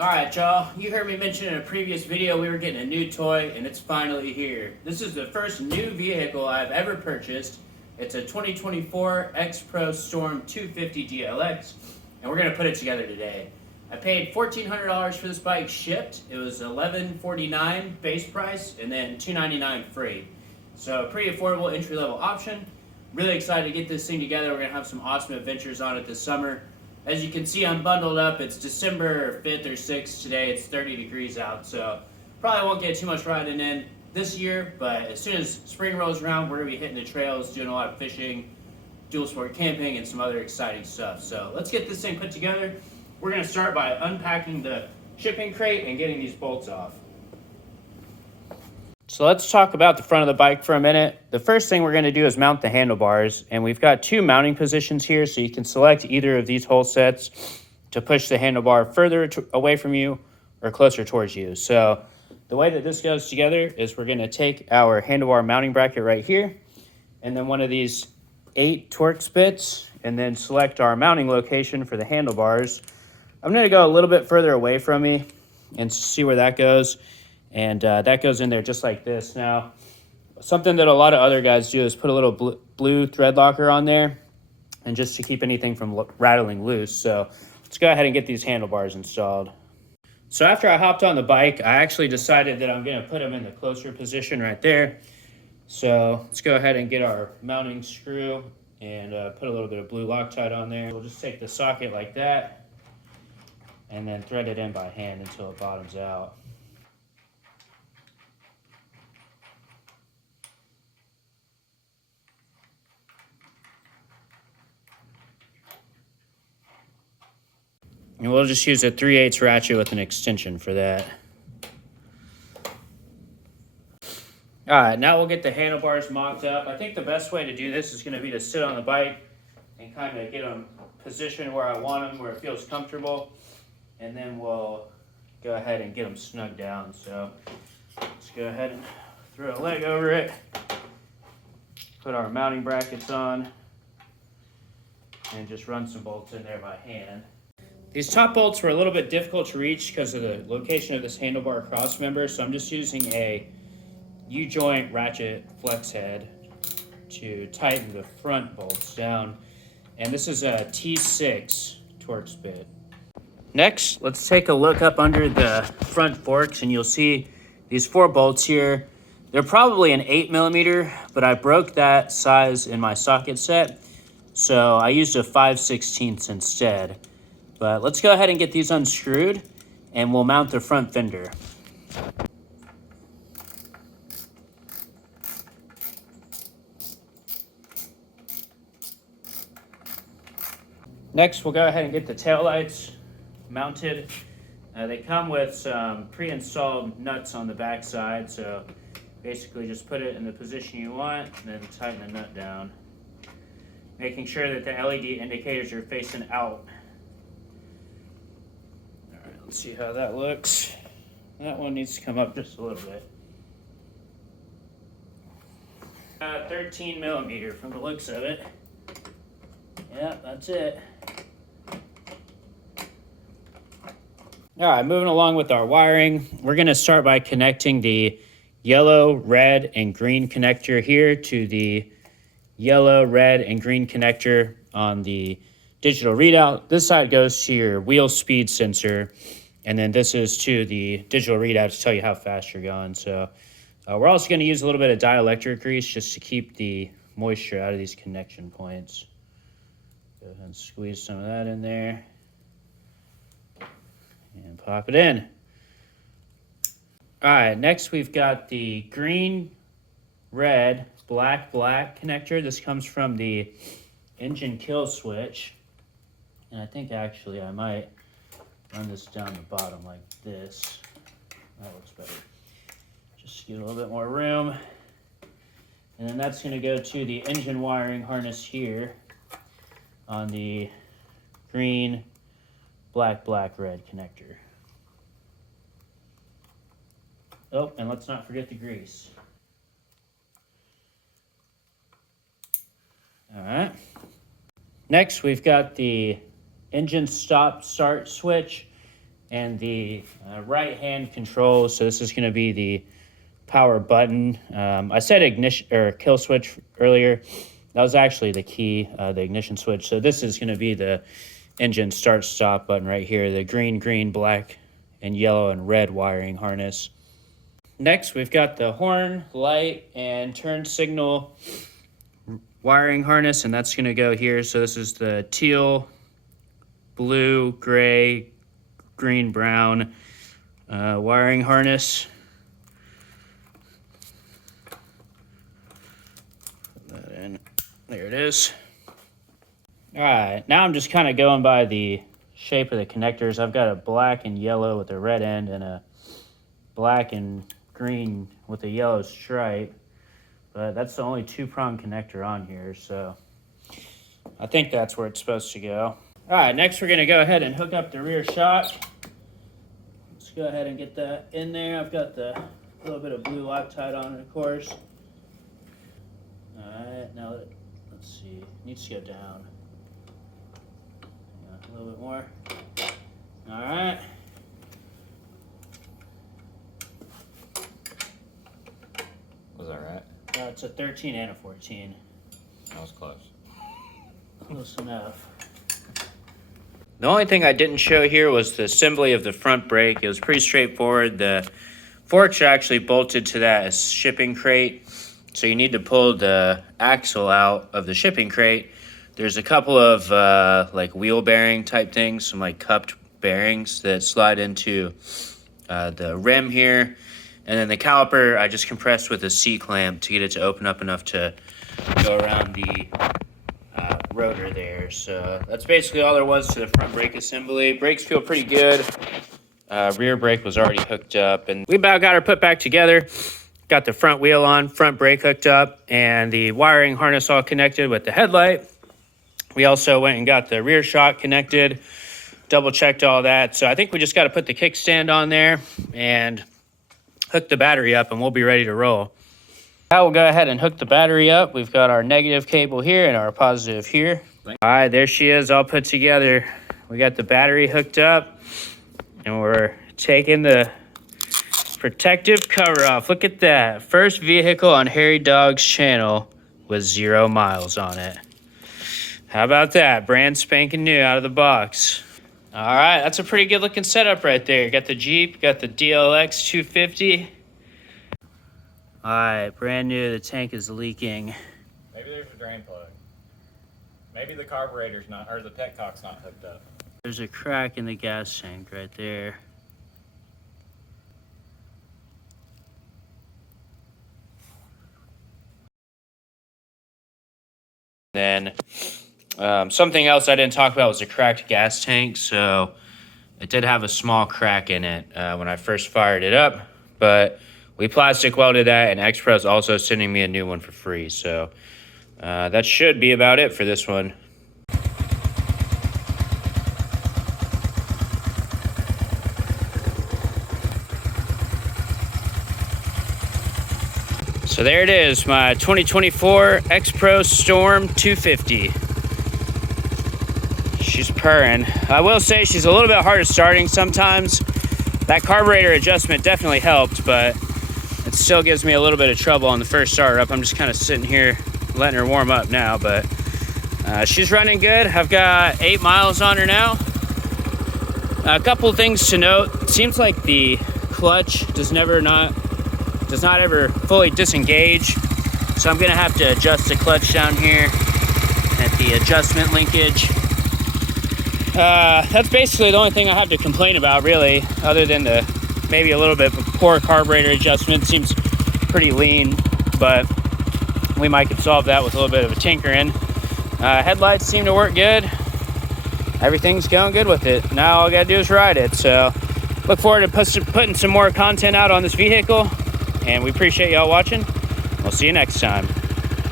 Alright y'all, you heard me mention in a previous video we were getting a new toy and it's finally here. This is the first new vehicle I've ever purchased. It's a 2024 X-Pro Storm 250 DLX and we're going to put it together today. I paid $1,400 for this bike shipped. It was $1,149 base price and then $299 free. So pretty affordable entry-level option. Really excited to get this thing together. We're going to have some awesome adventures on it this summer. As you can see, I'm bundled up. It's December 5th or 6th today. It's 30 degrees out, so probably won't get too much riding in this year, but as soon as spring rolls around, we're going to be hitting the trails, doing a lot of fishing, dual sport camping, and some other exciting stuff. So let's get this thing put together. We're going to start by unpacking the shipping crate and getting these bolts off. So let's talk about the front of the bike for a minute. The first thing we're going to do is mount the handlebars, and we've got two mounting positions here, so you can select either of these hole sets to push the handlebar further away from you or closer towards you. So the way that this goes together is we're going to take our handlebar mounting bracket right here, and then one of these 8 Torx bits, and then select our mounting location for the handlebars. I'm going to go a little bit further away from me and see where that goes. And that goes in there just like this. Now, something that a lot of other guys do is put a little blue thread locker on there, and just to keep anything from rattling loose. So let's go ahead and get these handlebars installed. So after I hopped on the bike, I actually decided that I'm going to put them in the closer position right there. So let's go ahead and get our mounting screw and put a little bit of blue Loctite on there. We'll just take the socket like that and then thread it in by hand until it bottoms out. And we'll just use a 3/8 ratchet with an extension for that. All right, now we'll get the handlebars mocked up. I think the best way to do this is going to be to sit on the bike and kind of get them positioned where I want them, where it feels comfortable. And then we'll go ahead and get them snug down. So let's go ahead and throw a leg over it. Put our mounting brackets on. And just run some bolts in there by hand. These top bolts were a little bit difficult to reach because of the location of this handlebar cross member, so I'm just using a U-joint ratchet flex head to tighten the front bolts down. And this is a T6 Torx bit. Next, let's take a look up under the front forks, and you'll see these 4 bolts here. They're probably an 8mm, but I broke that size in my socket set, so I used a 5/16 instead. But let's go ahead and get these unscrewed, and we'll mount the front fender. Next, we'll go ahead and get the taillights mounted. They come with some pre-installed nuts on the back side, so basically just put it in the position you want and then tighten the nut down, making sure that the LED indicators are facing out. Let's see how that looks. That one needs to come up just a little bit. 13mm from the looks of it. Yeah, that's it. All right, moving along with our wiring, we're going to start by connecting the yellow, red, and green connector here to the yellow, red, and green connector on the digital readout. This side goes to your wheel speed sensor, and then this is to the digital readout to tell you how fast you're going. So we're also going to use a little bit of dielectric grease just to keep the moisture out of these connection points. Go ahead and squeeze some of that in there and pop it in. All right, next we've got the green, red, black connector. This comes from the engine kill switch. And I think actually I might run this down the bottom like this. That looks better. Just to get a little bit more room. And then that's going to go to the engine wiring harness here on the green, black, red connector. Oh, and let's not forget the grease. All right. Next, we've got the engine stop start switch. and the right hand control. So this is going to be the power button. I said ignition or kill switch earlier. That was actually the key, the ignition switch. So this is going to be the engine start stop button right here, the green, black, and yellow and red wiring harness. Next, we've got the horn, light, and turn signal wiring harness, and that's going to go here. So this is the teal, blue, gray, green, brown wiring harness. Put that in. There it is. All right, now I'm just kind of going by the shape of the connectors. I've got a black and yellow with a red end and a black and green with a yellow stripe, but that's the only two-prong connector on here, so I think that's where it's supposed to go. All right, next we're going to go ahead and hook up the rear shock. Let's go ahead and get that in there. I've got the little bit of blue Loctite on it, of course. All right, now let's see. It needs to go down. A little bit more. All right. Was that right? It's a 13 and a 14. That was close. Close enough. The only thing I didn't show here was the assembly of the front brake. It was pretty straightforward. The forks are actually bolted to that shipping crate. So you need to pull the axle out of the shipping crate. There's a couple of like wheel bearing type things, some like cupped bearings that slide into the rim here. And then the caliper, I just compressed with a C-clamp to get it to open up enough to go around the rotor there. So that's basically all there was to the front brake assembly. Brakes feel pretty good. Rear brake was already hooked up. And we about got her put back together. Got the front wheel on, front brake hooked up, and the wiring harness all connected with the headlight. We also went and got the rear shock connected, double checked all that. So I think we just got to put the kickstand on there and hook the battery up, and we'll be ready to roll. Now we'll go ahead and hook the battery up. We've got our negative cable here and our positive here. All right, there she is all put together. We got the battery hooked up, and we're taking the protective cover off. Look at that. First vehicle on Hairy Dog's channel with 0 miles on it. How about that? Brand spanking new out of the box. All right, that's a pretty good looking setup right there. Got the Jeep, got the DLX 250. All right, brand new. The tank is leaking. Maybe there's a drain plug. Maybe the carburetor's not, or the petcock's not hooked up. There's a crack in the gas tank right there. Then something else I didn't talk about was a cracked gas tank. So it did have a small crack in it when I first fired it up, but we plastic welded that, and X-Pro is also sending me a new one for free. So that should be about it for this one. So there it is, my 2024 X-Pro Storm 250. She's purring. I will say she's a little bit hard at starting sometimes. That carburetor adjustment definitely helped, but it still gives me a little bit of trouble on the first start up. I'm just kind of sitting here letting her warm up now, but she's running good. I've got 8 miles on her now. A couple things to note. It seems like the clutch does not ever fully disengage. So I'm gonna have to adjust the clutch down here at the adjustment linkage. That's basically the only thing I have to complain about, really, other than maybe a little bit of poor carburetor adjustment. Seems pretty lean, but we might could solve that with a little bit of a tinkering. Headlights seem to work good. Everything's going good with it. Now all I gotta do is ride it. So look forward to putting some more content out on this vehicle, and we appreciate y'all watching. We'll see you next time.